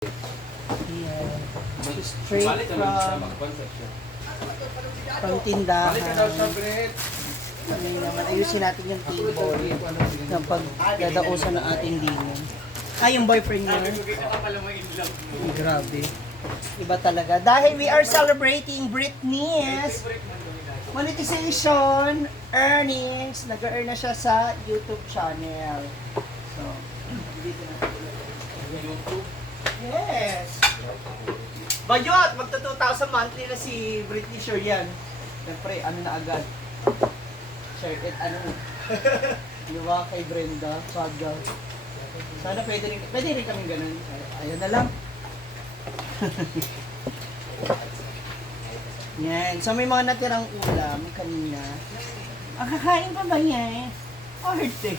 Yeah. Straight from tindahan. Kami naman, ayusin natin yung table ng pagdadausan ng ating dinner. Yung boyfriend niya. Grabe. Iba talaga. Dahil we are celebrating Britney's monetization, earnings. Nag-earn na siya sa YouTube channel. So, dito na. Yes! Bayot! Magta 2,000 monthly na si Britney Shurian. Siyempre, ano na agad. Share it, ano. Diba kay Brenda, Saga. Sana pwede rin kami ganun. Ayun na lang. Yan. So may mga natirang ulam kanina. Kakain pa ba niya? Arte.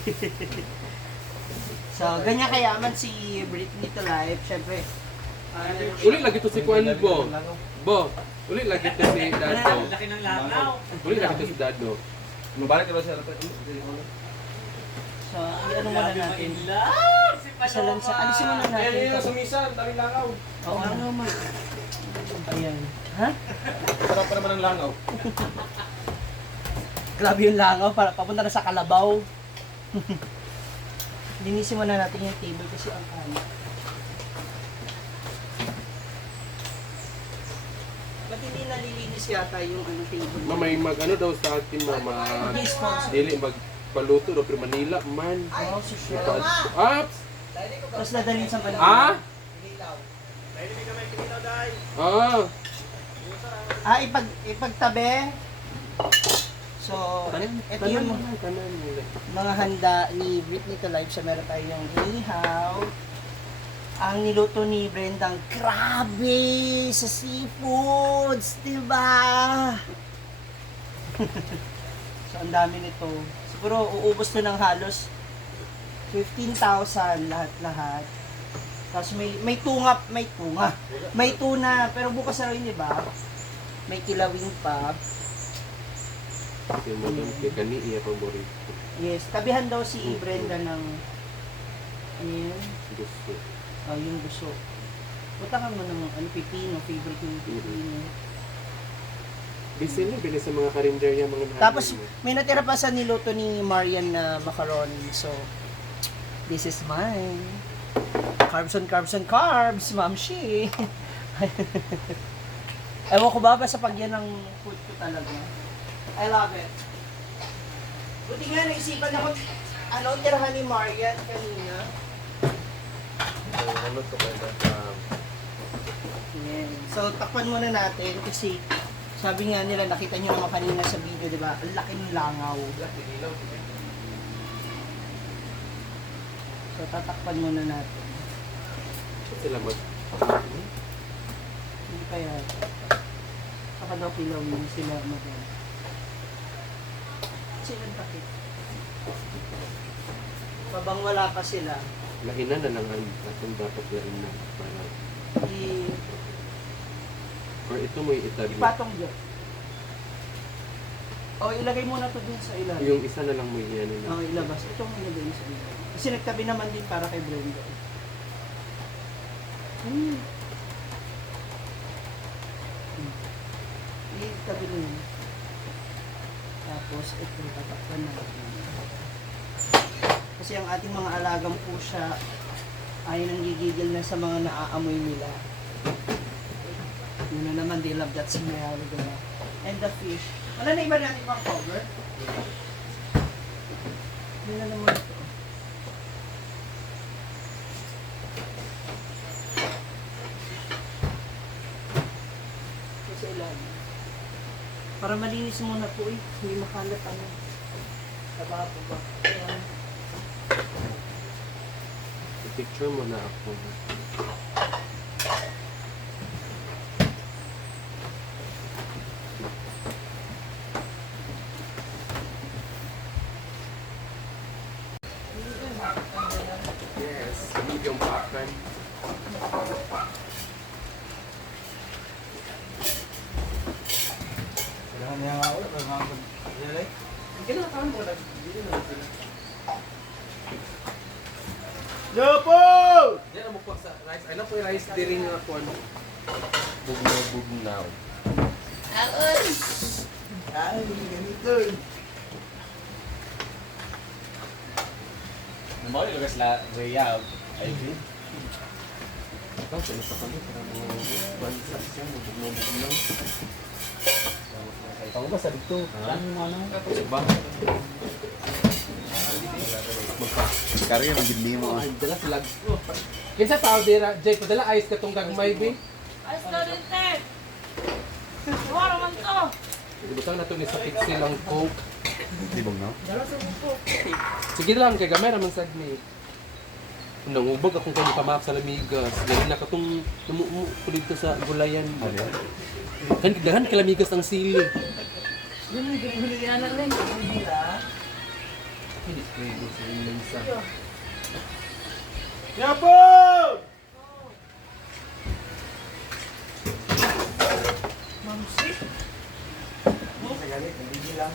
So, ganyan kayaman si Britney to life. Siyempre, uli lagi to si Kuan Bo. Bo, uli lagi to si Dado. Laki ng lakaw. Uli lagi to si Dado. Mabalik ka ba siya? so ano muna natin. Si Salansa. Alisin muna natin. Yan, sumisan, daming langaw. Oo, ano naman. Ayan. Ha? Sarap pa naman ang langaw. Grabe yung langaw. Papunta na sa Kalabaw. Linisin muna natin yung table kasi ang kanan. Ba't hindi nalilinis yata yung table? Mamay mag-ano daw sa atin, mama. Dili magpaluto daw, pero Manila man. Oh, susyal. Ups! Tapos dadalhin sa Manila. Ah? Ah! Ipagtabi. So, ito yung mga handa ni Britney to life. So, meron tayong ihaw. Ang niluto ni Brendang, grabe sa seafoods, diba? So, ang dami nito. Siguro, uubos na ng halos 15,000 lahat-lahat. Tapos may tuna, pero bukas na rin, diba? May kilawin pa. Yung mga kani iya paborito. Yes, tabihan daw si Brenda ng ayan, Gusto. yung gusto. Utakan mo ng pipino, favorite ng pipino. Bisin na, bilis sa mga karinderya, mga nahanap Tapos mo. may natira pa sa niluto ni Marian na macaroni. So, this is mine. Carbs on carbs on carbs, Ma'am Shi. Ewan ko ba sa pagyan ng food ko talaga. I love it. Buti nga naisipan ako, tirahan ni Marian kanina. Ano to kaya? Yan. So, takpan muna natin kasi sabi nga nila, nakita nyo naman kanina sa video, di ba? Ang laki ng langaw. So, tatakpan muna natin. Sila mag... Hindi kaya. Saka daw pilawin sila mag- silang takip. Pabang wala pa sila, Lahinan na lang ang atong dapat lainan. Para... Or ito mo itabi. ipatong dyan. O, ilagay muna to dun sa ilalim. Yung isa na lang mo yan. Ilabas. Ito mo ilagay sa ilalim. Kasi nagtabi naman din para kay Brenda. Itabi mo yun. Tapos, ito tatakpan natin. Kasi ang ating mga alagang pusya ay nanggigigil na sa mga naaamoy nila. Yun na naman, they love that smell. Diba? And the fish. Wala na iba natin pang cover? Yun na naman ito. Sa ilalim. Para malinis muna po hindi makalat ano. Taba po ba? Ayan. I-picture mo na ako. Yes, medium popcorn. Kailangan niya nga ulit. Kailangan mo na. Dito na sila. Leopold! Yan ang mukbang sa rice. I love guys, diri nga ako ano. Bugnaw. Ay, ganito. Mau lugas la Rhea. Ay, Ikaw, sino sa kami? Para mo bansa siya, bugnaw. Ikaw ba sa dito? Ano mo ano? Diba? Karya ng gindi mo. Ay, dala slag. Kinsa tao dira, Jay, padala ayos ka tong gagmay bi. Ayos na rin, te. Wala man to. Ibutang na to ni sa pixie lang coke. Libog no? Sige lang, kay gamay raman sad ni. Nangubog akong kanyo kamap sa lamigas. Ganun na katong numuulit ka sa gulayan. Kan dahan kalamigas ang sili. Huli na rin. Hindi pwede sa ilang sa. Yapon! Mamsi. Galit, hindi lang.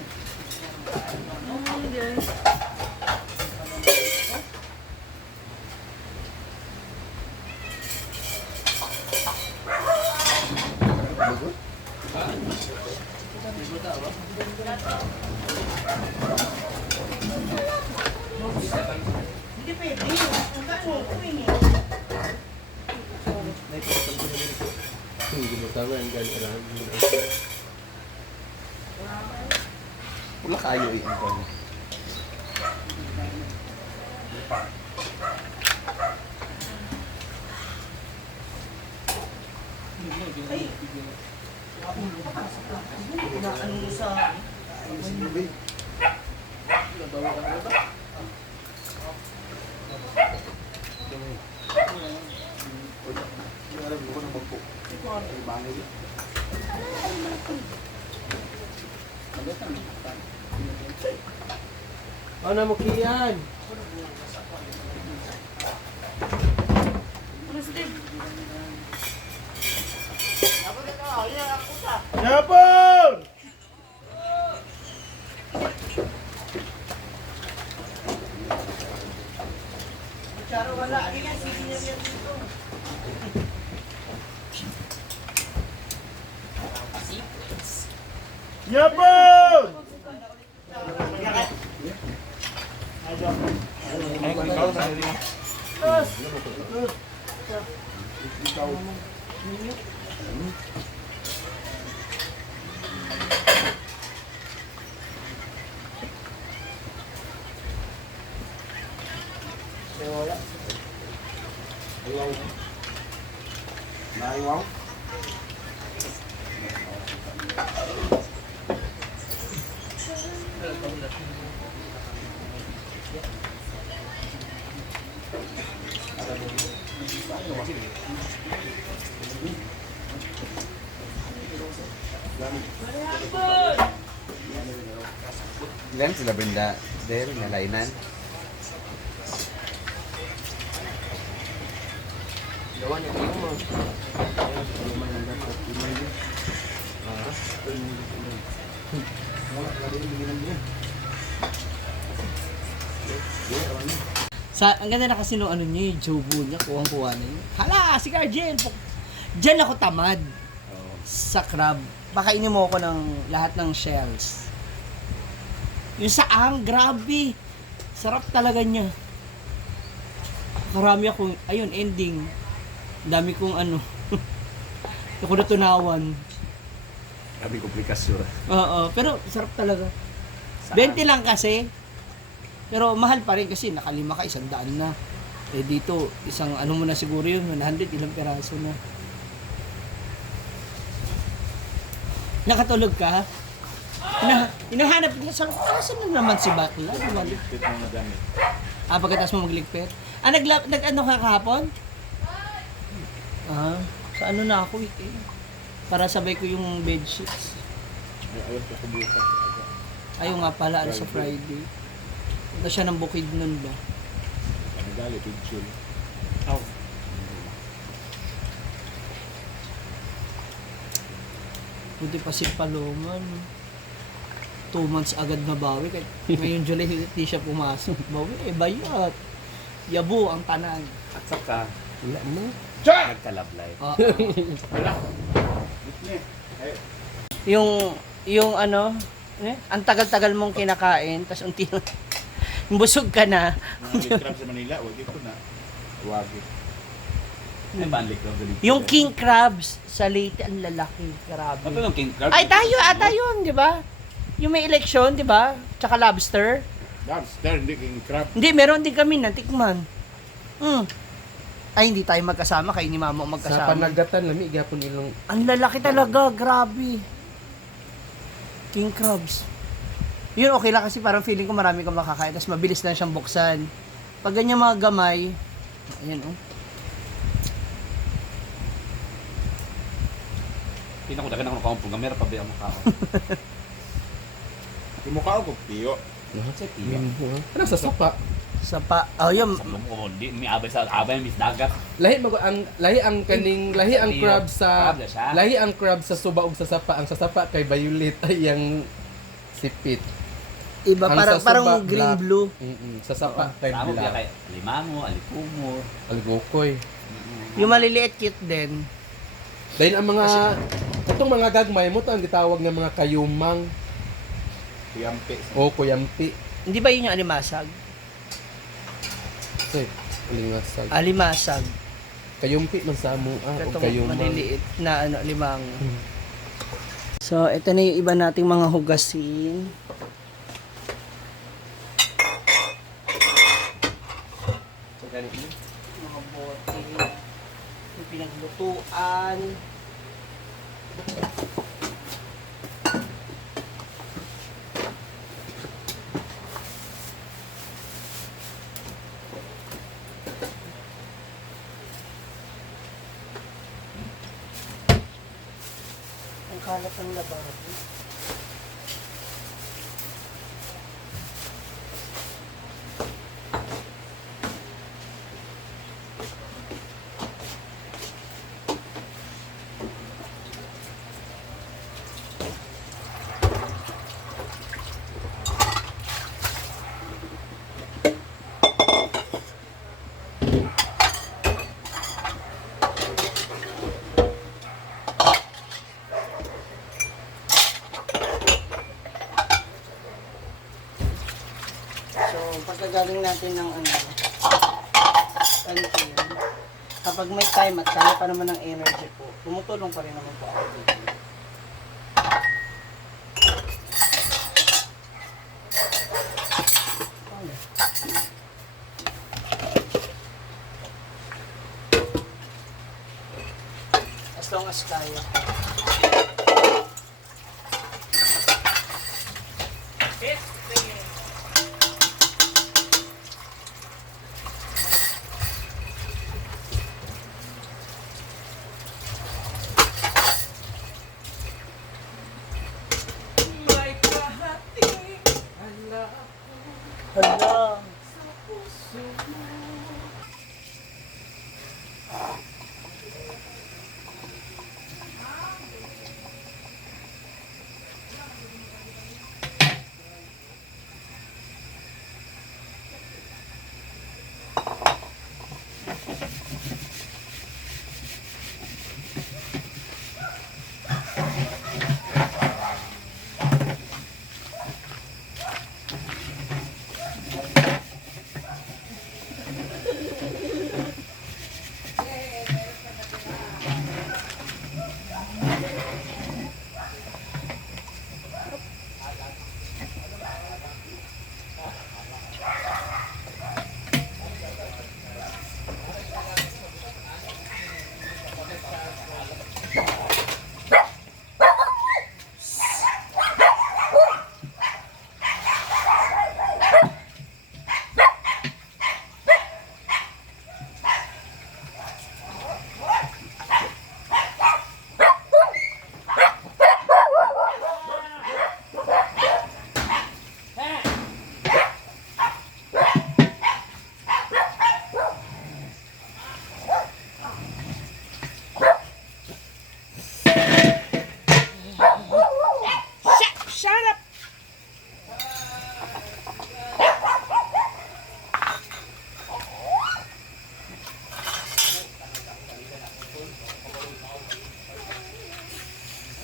Hindi. Hindi pwede. Ang gato ko eh. Hindi mo tama ang gano'n. Wala kayo eh. Ang kanya. Ano mo sa... Ano mo kiyan? Yapon! Charo wala. Ano yan? Sisinyan yan dito. Yapon! Naiwaw? Ilan sila Brenda? There, nalainan. Gawa niya kayo mo. Ang ganda na kasi nung ano niya, yung jobo niya, kuwang-kuha na yun. Hala, si Carjel! Diyan ako tamad sa crab. Pakainin mo ako ng lahat ng shells. Yung saang, grabe. Sarap talaga niya. Karami akong, ayun, ending. Dami kong ano. Ako natunawan. Sabi komplikasyon. Oo, pero sarap talaga. 20 lang kasi. Pero mahal pa rin kasi nakalima ka, 100 na. Eh dito, isang ano mo na siguro yun, 100, ilang peraso na. Nakatulog ka? Hinahanap ko, saan na naman si Bakla? Tit mo na dami. Pagkatapos mo magligpit? Nag-ano ka kahapon? Sa ano na ako eh. Para sabay ko yung bedsheets. Ayos ka sa bukas. Ayaw nga pala, ano sa Friday. Punta siya ng bukid nun ba? Ano gali, picture. Buti pa si Paloman. 2 months agad nabawi. Kahit ngayon July, hindi siya pumasok. Bawi, bayat. Yabo ang tanan. At saka, wala mo. Nagka-love life. Yung ano, ang tagal-tagal mong kinakain, tas unti busog ka na. Mga crab sa Manila, wag ito na. Wag ito. Ay, banlik lang galing. Yung king crabs sa Leyte, ang lalaki. Grabe. Ano yung king crab? Ay, tayo ata yun, di ba? Yung may eleksyon, di ba? Tsaka lobster. Lobster, hindi king crab. Hindi, meron din kami natikman. Ay, hindi tayo magkasama. Kayo ni Mama Sa magkasama. panagatan, lami, gapon ilang Ang lalaki talaga, grabe. King crabs. Yun, okay lang kasi parang feeling ko marami kang makakain. Tapos mabilis lang siyang buksan. Pag ganyan mga gamay, ayan oh. Pinakulagan ako ng kamera pa ba ang mukha ko? Yung mukha ko, piyo. Sa tiyo. Ano sa sapa? Sa pa, oh yun. Sa mo, di may abay sa abay ng dagat. Lahi ang kaning lahi ang crab sa Crab na siya. lahi ang crab sa suba ug sa sapa. Ang sa sapa kay violet ay ang sipit. Iba, Ang parang, sa parang suba, green black. blue. Sa sapa kay Tama black. kay limango, alikumor. Algokoy. Yung maliliit cute din. Dahil ang mga itong mga gagmay mo to ang gitawag nga mga kayumang Kuyampi. o kuyampi. Hindi ba yun yung alimasag? Say, ulingasag. Alimasag. Kayumpi man sa amo o Itong kayumang. maliliit na ano, limang. So, ito na yung iba nating mga hugasin. Mga bote. Yung pinaglutuan. Ang kalat ng lababo. So, pagkagaling natin ng ano yan, kapag may time at kaya pa naman ng energy po, tumutulong pa rin naman po ako dito. As long as kaya. Hala.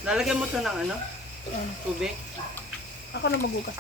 Lalagyan mo to ng ano? Ayan. Tubig? Ako na magbukas.